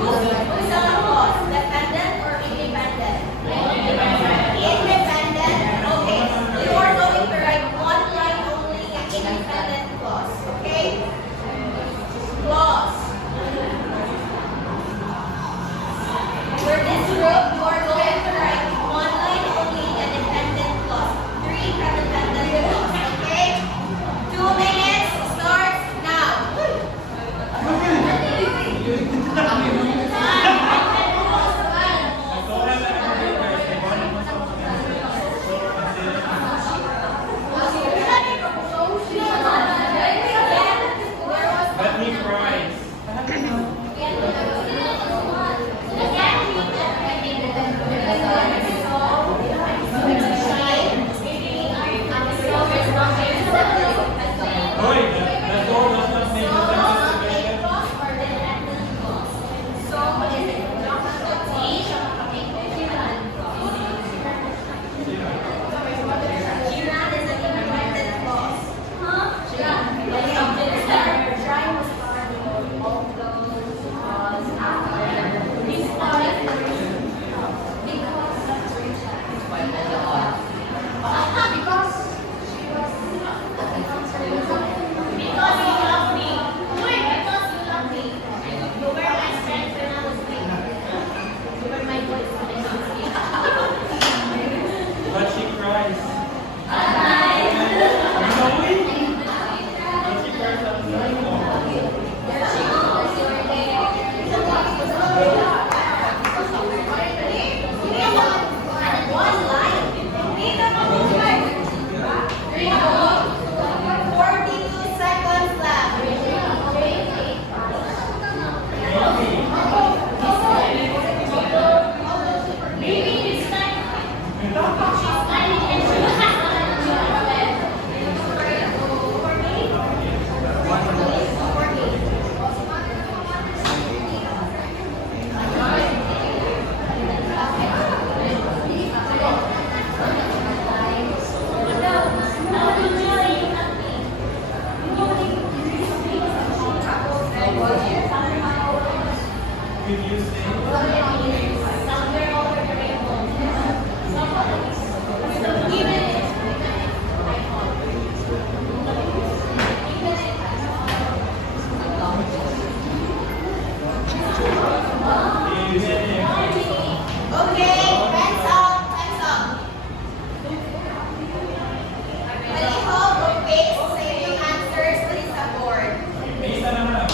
Who's on the boss? Dependent or independent? Independent. Okay. You are going to write one line only in independent clause. Okay? Clause. For this group, you are going to write one line only in dependent clause. 3 independent clause. Okay? 2 minutes starts now. Let me cry. Hoy, the door does not say the But she cries. Really? But she cries outside. One line. Read the number. 42 seconds left. Will you stay? Okay, hands up, hands up. Maliho, paste, save yung answers, please sa board. Isa naman.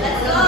Let's go.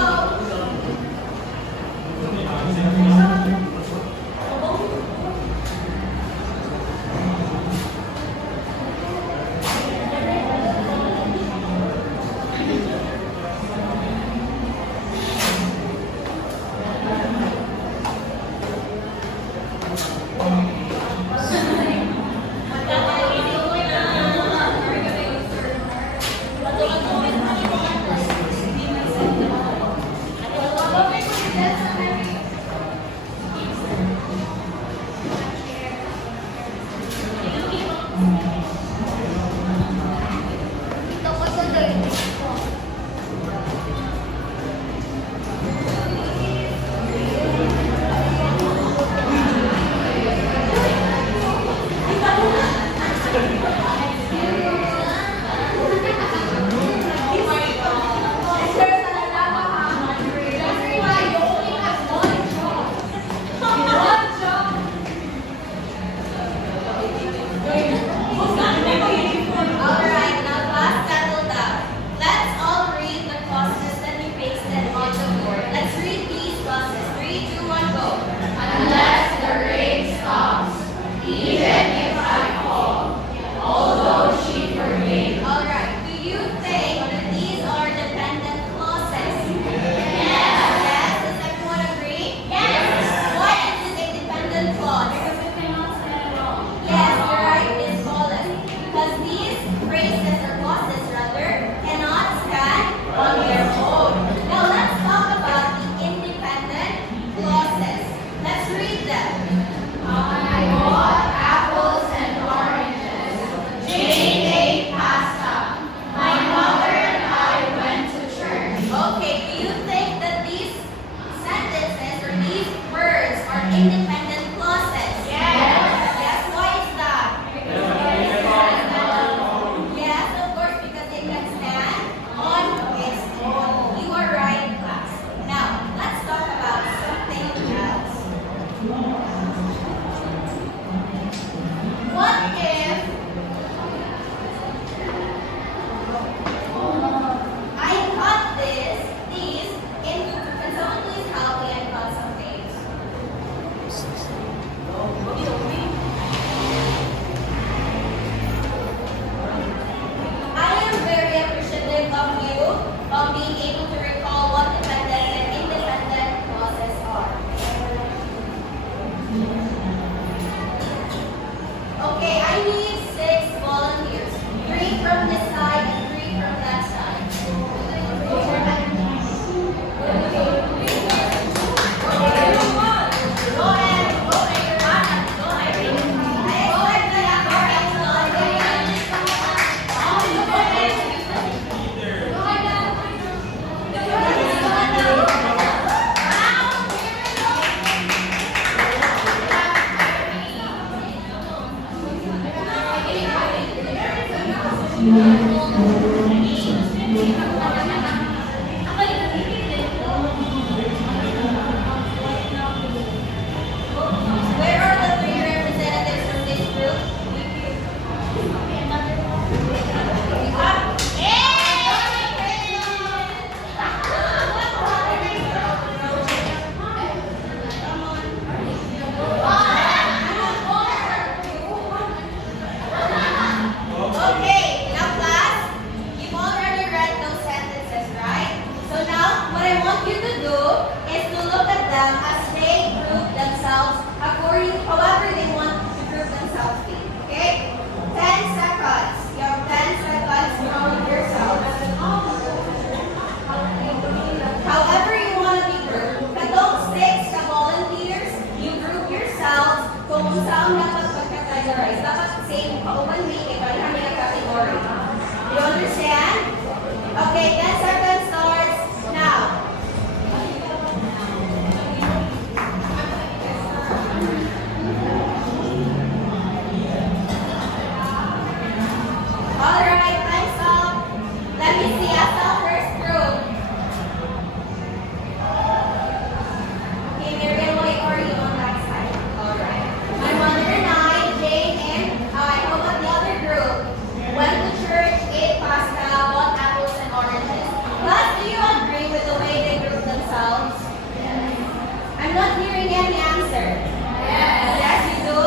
answer? Yes. Yes, you do?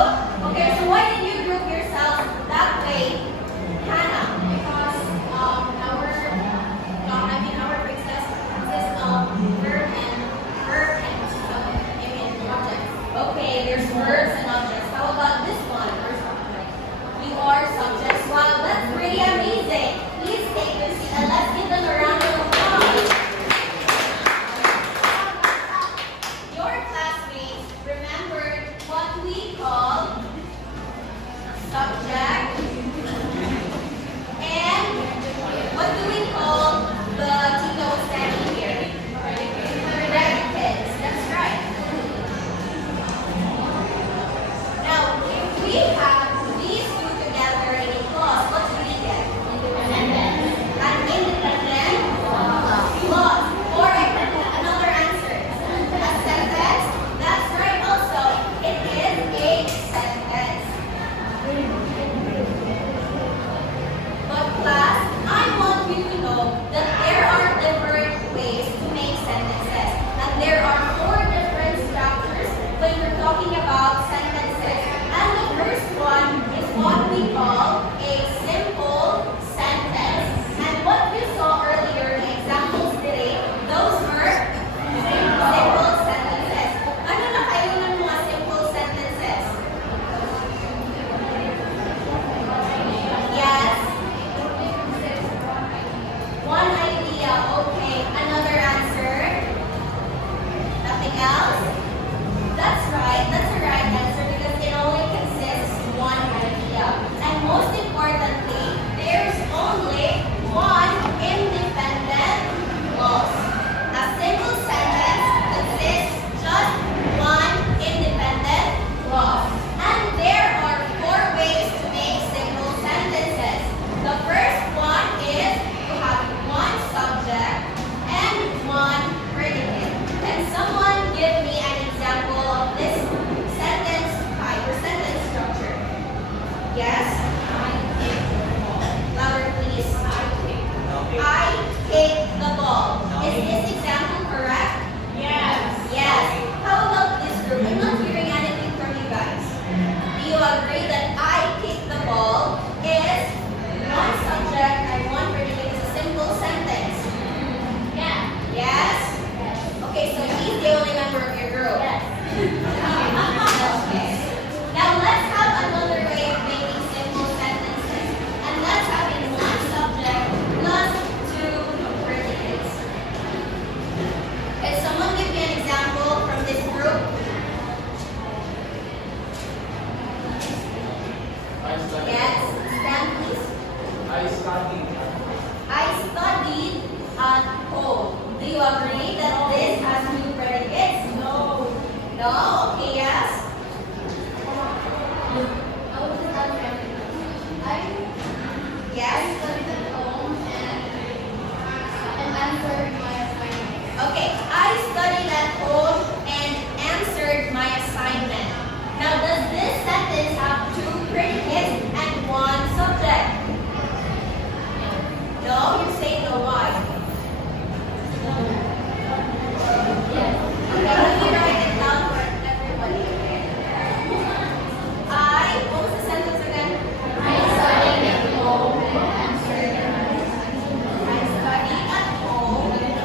Okay, so why did you group yourself that way, Hannah? Because our phrases consists of verb and object. Okay, there's verbs and objects. How about this one? You are subjects. Wow, that's pretty amazing. Please take your seat and let's give them a round of applause. Your classmates remembered what we call subject and what do we call the Tito standing here? Predicates. That's right. Now, if we have these two together in a clause, what do we get? An independent clause. Or another answer. A sentence? That's right also. It is a sentence. But class, I want you to know that there are different ways to make sentences. And there are 4 different structures when we're talking about sentences. And the first one is what we call a simple sentence. And what you saw earlier in the examples today, those were simple sentences. Ano na kayo ng mga simple sentences? Yes. One idea. Okay. Another answer? Nothing else? That's right. That's the right answer because it only consists of one idea. And most importantly, there's only one independent clause. A simple sentence consists just one independent clause. And there are 4 ways to make simple sentences. The first one is to have one subject and one predicate. Can someone give me an example of this sentence type or sentence structure? Yes? Louder, please. I take the ball. Is this example correct? Yes. Yes. How about this group? I'm not hearing anything from you guys. Do you agree that I kick the ball is one subject and one predicate is a simple sentence? Yeah. Yes? Okay, so he's the only member of your group. Yes. Okay. Now let's have another way of making simple sentences. And let's have in one subject plus 2 predicates. Can someone give me an example from this group? I studied. Yes, stand please. I studied. I studied at home. Do you agree that this has 2 predicates? No. No? Okay, yes? I Yes? studied at home and answered my assignment. Okay, I studied at home and answered my assignment. Now, does this sentence have 2 predicates and 1 subject? No? You say no. Why? Okay, let me write it down for everybody. Okay? What was the sentence again? I studied at home and answered my assignment. I studied at home and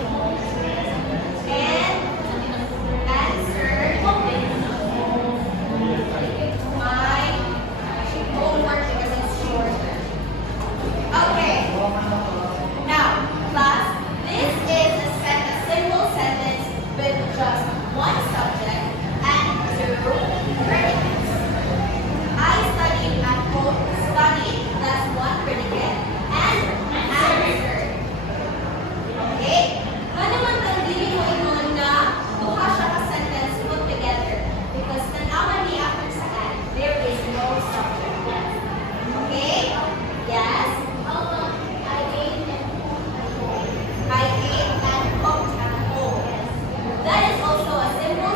answered my homework because it's shorter. Okay. Now, class, this is a simple sentence with just 1 subject and 2 predicates. I studied at home. Studied, that's 1 predicate, and answered. Okay? Ano man kang dili mo ingon na duha siya ka sentence put together because tanawan ni after sa end, there is no subject. Okay? Yes? I ate at home. I ate and cooked at home. That is also a simple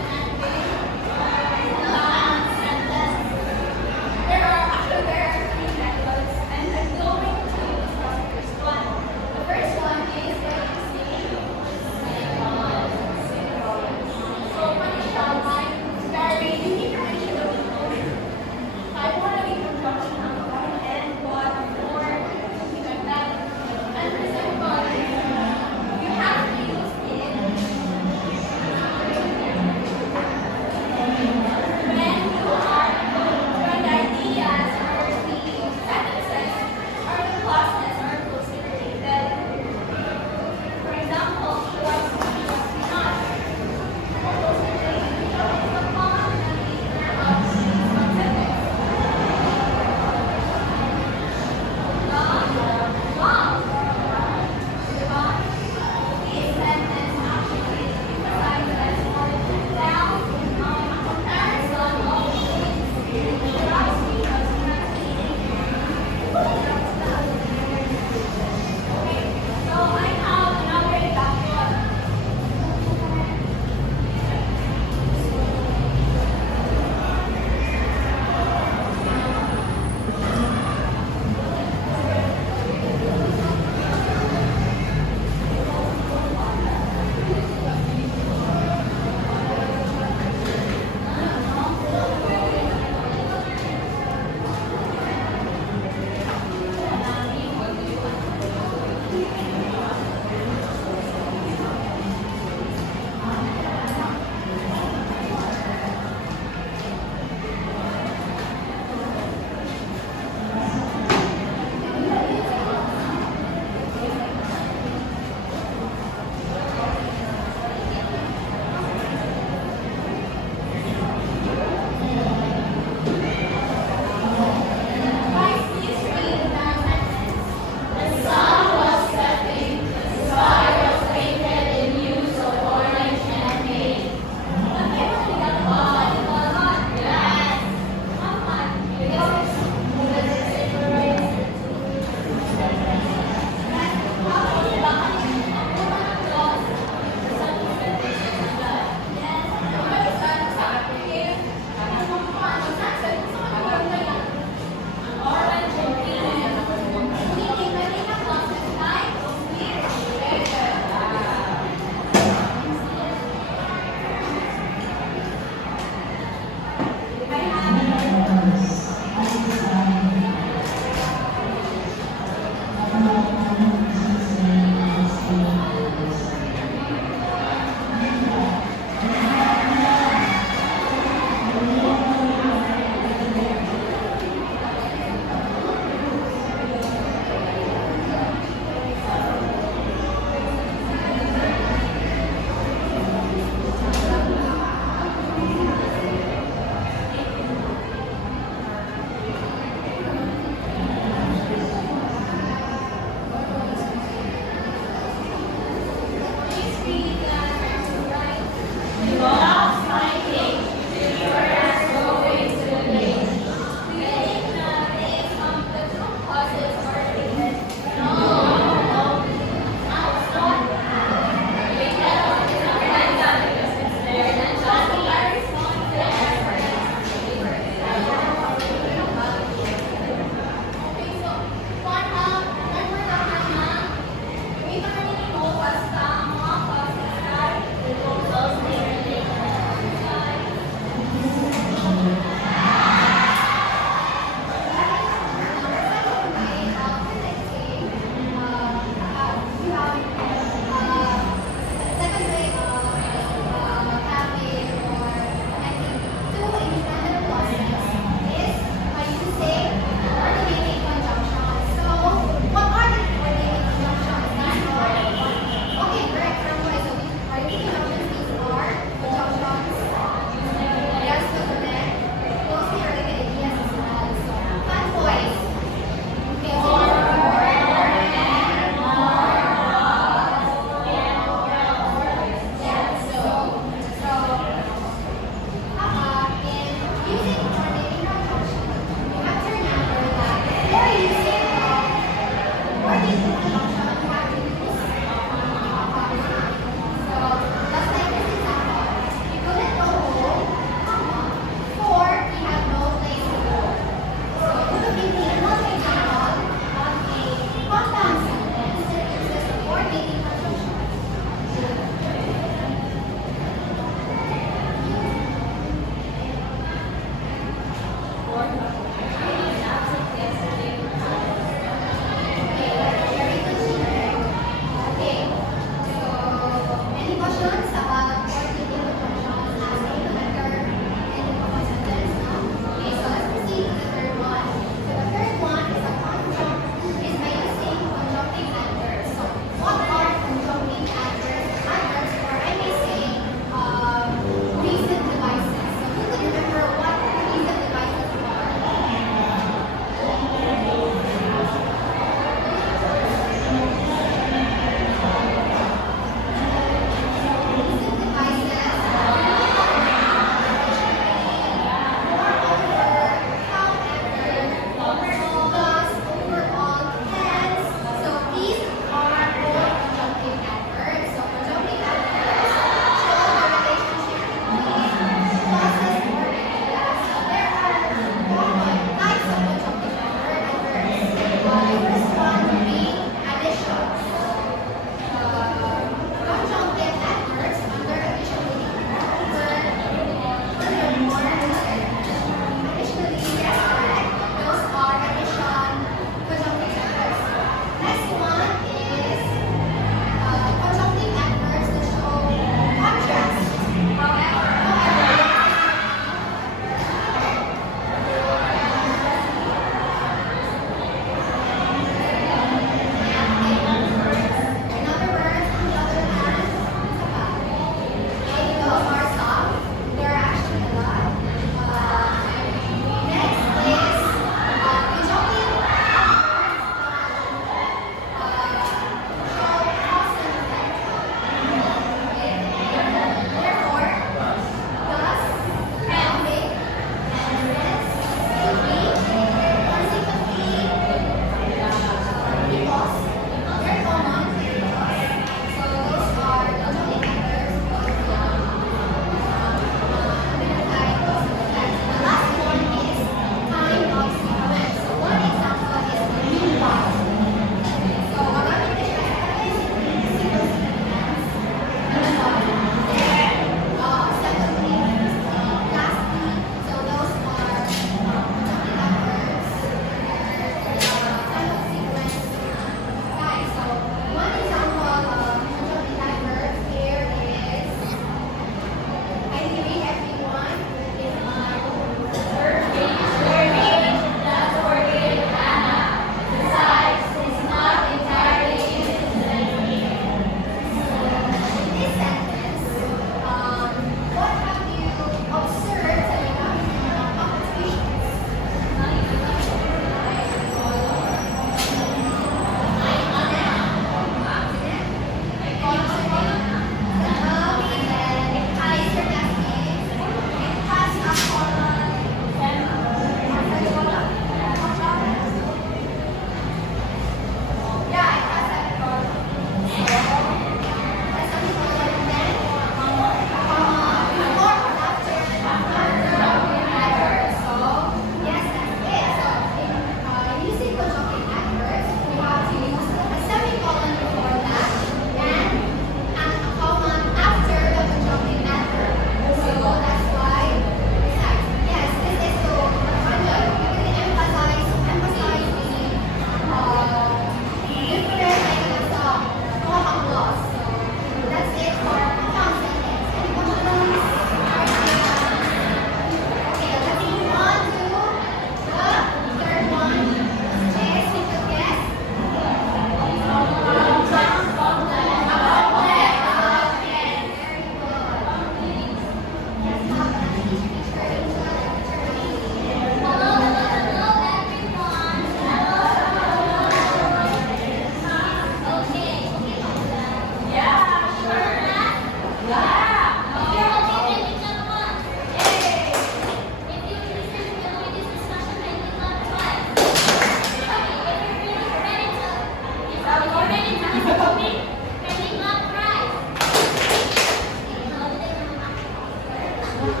Okay,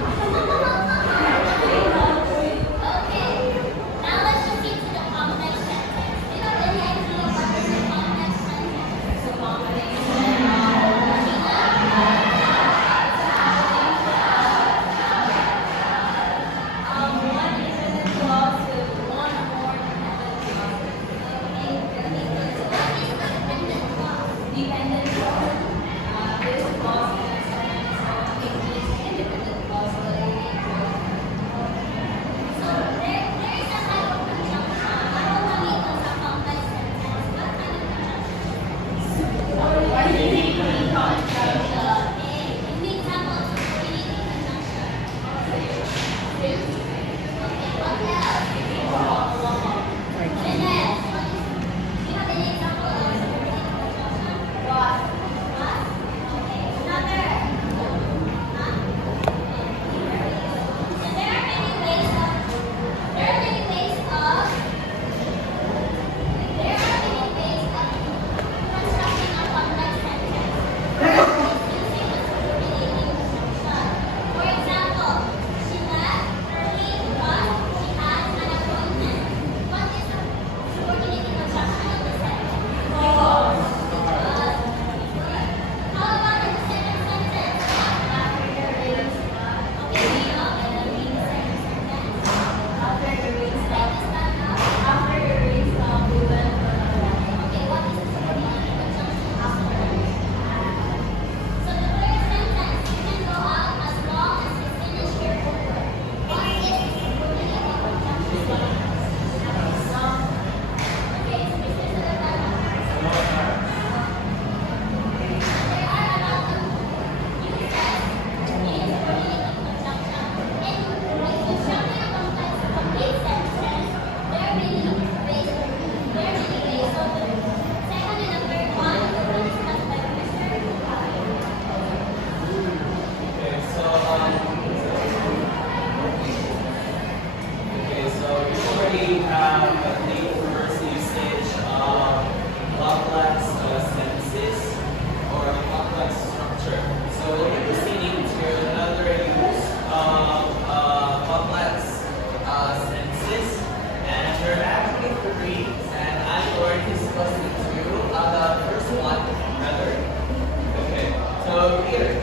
now let's proceed to the complex sentence. Do you have any idea what is a complex sentence? It's a combination One independent clause with one or more dependent clauses. What is the dependent clause? Dependent clause. This clause is independent clause. So there is a type of conjunction. Ano gamitin sa complex sentence? What kind of conjunction? Give me examples of creating conjunction. Okay, what else? Jeanette, do you have any example of creating conjunction? What? Okay, another. Huh? So there are many ways of constructing a complex sentence. Using the subordinating conjunction. For example, she left early because she had an appointment. What is the subordinating conjunction of the sentence? Because. How about in the second sentence? Okay, we know in the second sentence. Like this one now. Okay, what is the subordinating conjunction after? So the third sentence, you can go out as long as you finish your homework. What is the subordinating conjunction? Okay, so Mr. Salazar. There are a lot of uses in subordinating conjunction. In constructing a complete sentence, there are many ways. So the second and the third one will be discussed by Mr. Bukhari. So usually have the first usage of complex sentences or complex structure. So we'll be proceeding to another use of complex sentences, and there are actually three, and I'm going to discuss the two. The first one, rather. Okay, so here.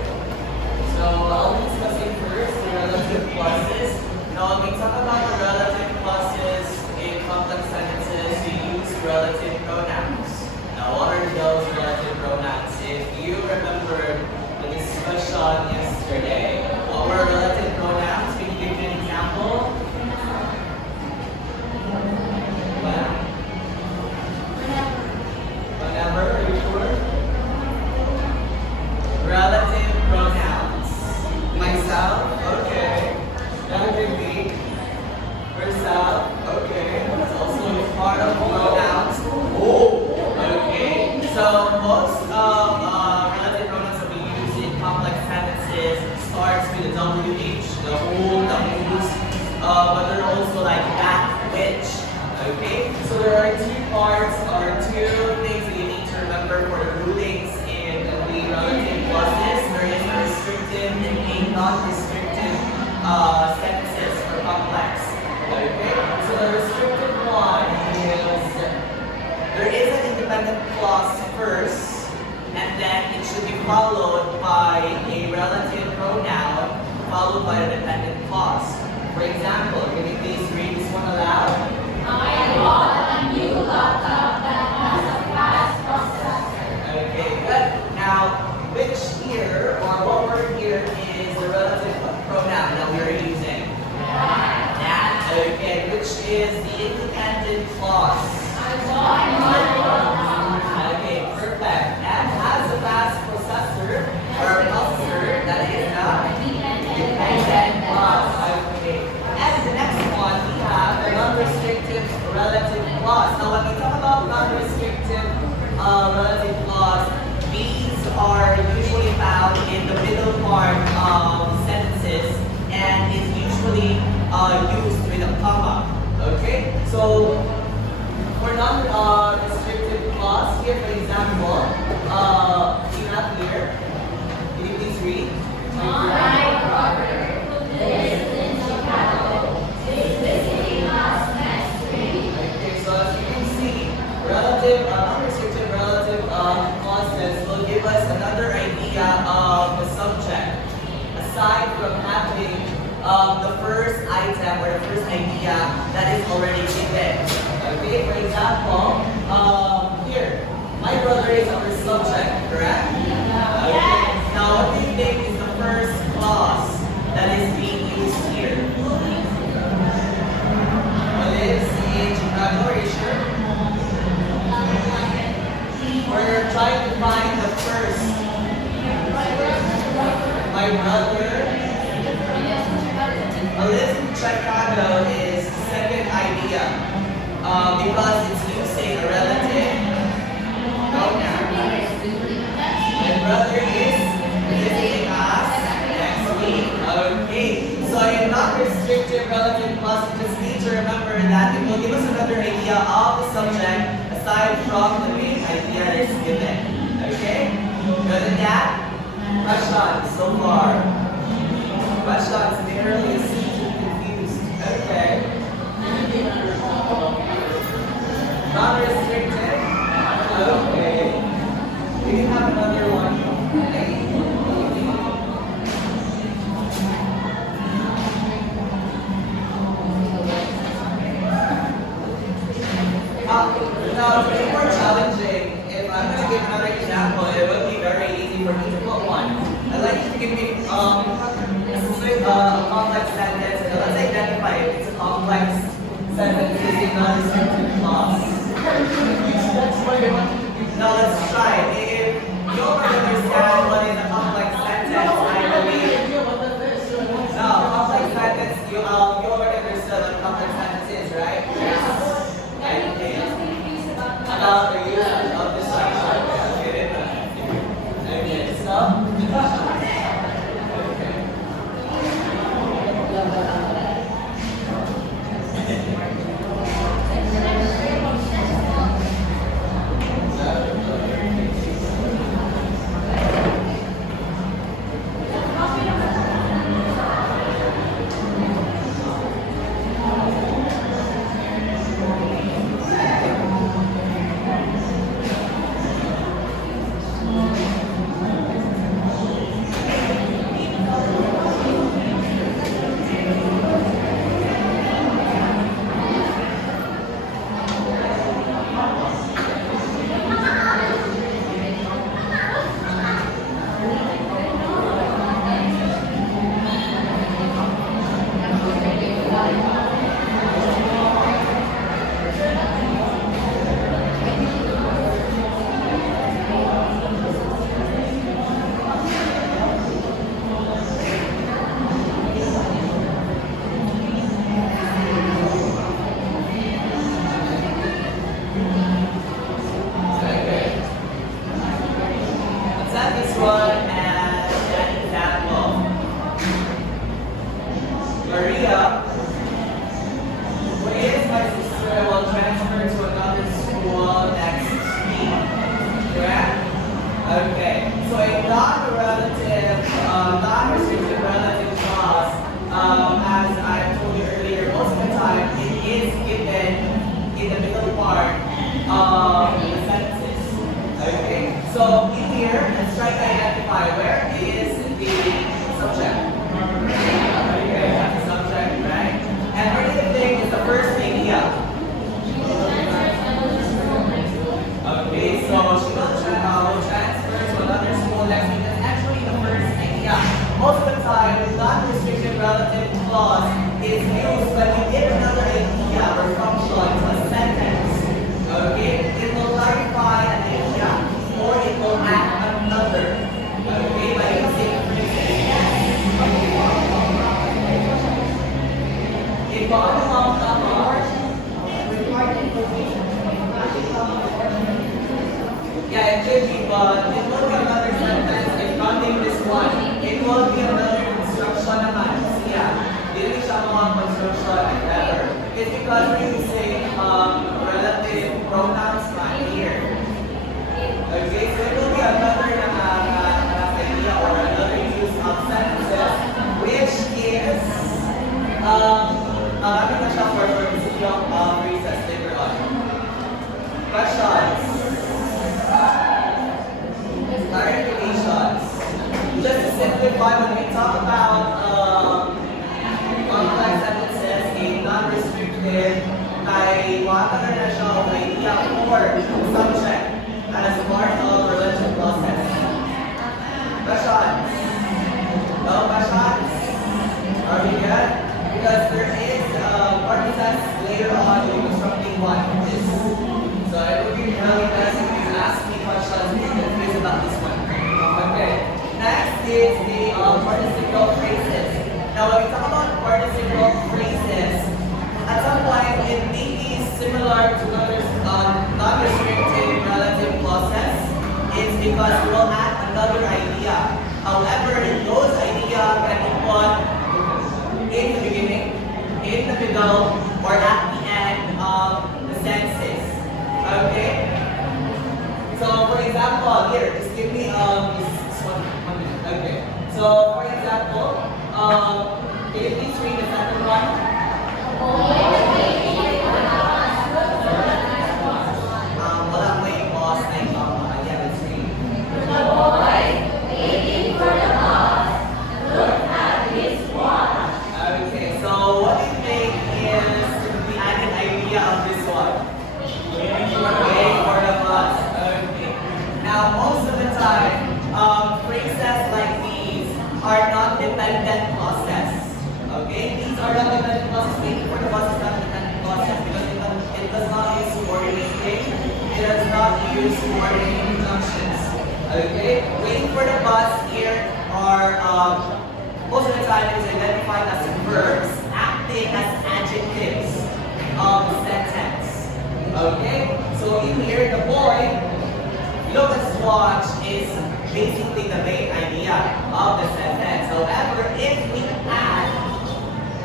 So I'll be discussing first the relative clauses. Now, when we talk about the relative clauses in complex sentences, we use relative pronouns. Now, what are those relative pronouns? If you remember the discussion yesterday, what were relative pronouns? Can you give me an example? When? Whenever, are you sure? Relative pronouns. Myself, okay. That could be herself, okay. That's also part of pronouns. Oh, okay. So most of relative pronouns that we use in complex sentences starts with a WH, the whole W's, but they're also like that, which. Okay. So there are two parts or two things that you need to remember for the rulings in the relative clauses. There is a restrictive and a non-restrictive sentences for complex. Okay, so the restricted one is there is an independent clause first, and then it should be followed by a relative pronoun, followed by a dependent clause. For example, can you please read this one aloud? I bought a new laptop that has a fast processor. Okay, good. Now, which here or what word here is the relative pronoun that we are using? That. Okay, which is the independent clause? Okay, perfect. That has a fast processor or a processor that is a dependent clause. Okay. And the next one we have a non the first item or the first idea that is already given. Okay, for example, here, my brother is our subject, correct? Okay. Now, what do you think is the first clause that is being used here? Olive, C-H, no, are you sure? We're trying to find the first. My brother. Olive Chicano is second idea because it's using a relative pronoun. My brother is visiting us next week. Okay. So in non-restrictive relative clause, you just need to remember that it will give us another idea of the subject aside from the main idea that is given. Okay? Good at that? Questions so far? Questions? The earliest seem to be confused. Okay. Non-restricted? Okay. We can have another one. Now, it's a bit more challenging. If I'm going to give another example, it would be very easy for me to put one. I'd like you to give me a complex sentence, and let's identify if it's a complex sentence using non-restrictive clause. Now, let's try. If you already understand what is a complex sentence, I believe. Now, complex sentence, you already understood what a complex sentence is, right? About the use of the structure. Okay, so Yeah, it could be, but it will be another sentence if counting this one. It will be another construction naman. So yeah, hindi siya mga construction and better. It's because we're using relative pronouns right here. Okay, so it will be another idea or another use of sentences, which is I'm going to shop for yung phrases later on. Questions? Clarifications. Just to simplify, when we talk middle or at the end of the sentences. Okay? So for example, here, just give me this one minute. Okay. So for example, can you please read the second one? Wala mo yung boss na yung yeah, let's read. Okay, so what do you think is the added idea of this one? Wait for the bus. Okay. Now, most of the time, phrases like these are not dependent clauses. Okay? These are not dependent clauses. Waiting for the bus is not dependent clauses because it does not use subordinating. It does not use subordinating conjunctions. Okay? Waiting for the bus here are most of the time it is identified as verbs acting as adjectives of the sentence. Okay? So in here, the boy, look at his watch is basically the main idea of the sentence. However, if we add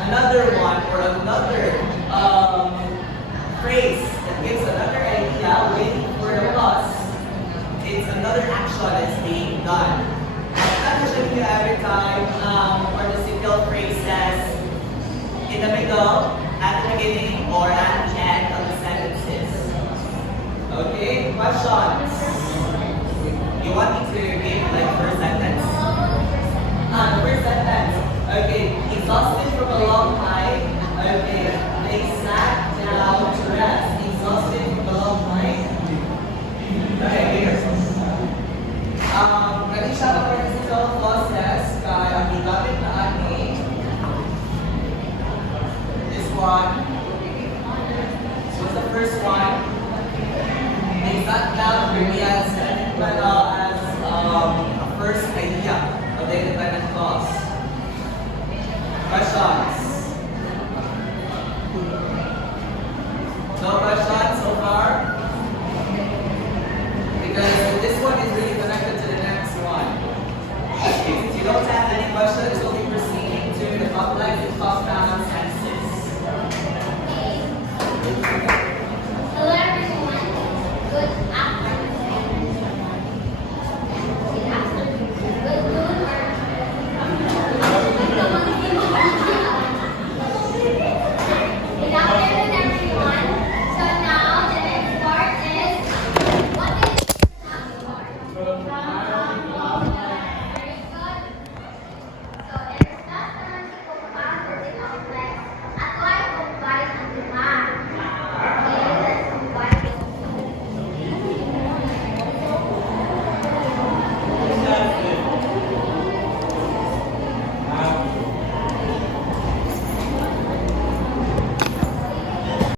another one or another phrase that gives another idea, waiting for the bus, it's another action that's being done. I'm not showing you every time participial phrases in the middle, at the beginning, or at the end of the sentences. Okay, questions? You want me to give like first sentence? The first sentence. Okay, exhausted from a long time. Okay, they sat down to rest. Exhausted from a long time. Okay, here. Kani siya ang participial clauses kay ang gigamit na ani this one. So what's the first one? They sat down to rest. But